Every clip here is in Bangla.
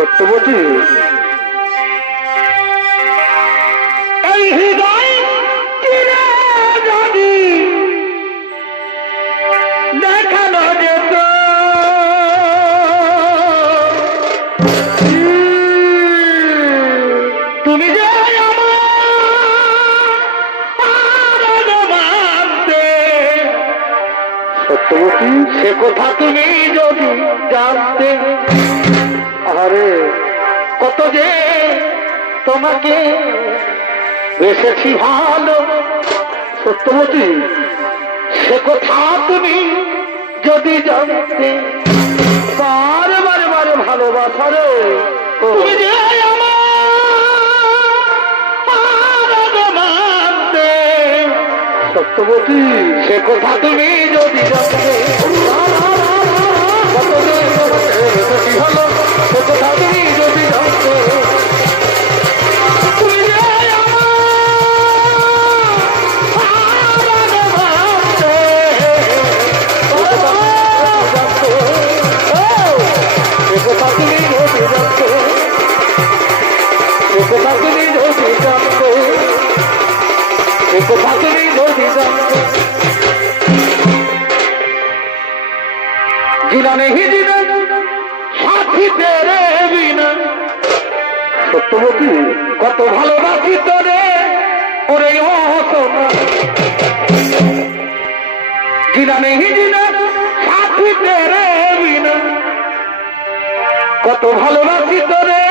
সত্যবতী এই হৃদয় দেখানো যেত সে কথা তুমি যদি জানতে আরে কত যে তোমাকে বেসেছি ভালো। সত্যবতী সে কথা তুমি যদি জানতে বারে বারে বারে ভালোবাসা রে। তুমি যে সত্যবতী সে কথা তুমি যদি जीना नहीं जीना সাথী তেরে বিনা সত্যবতী কত ভালোবাসি তোরে ওরে ও সোনা জিনা নেই জিনা সাথী তেরে বিনা কত ভালোবাসি তোরে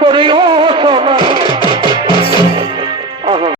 ওরে ও সোনা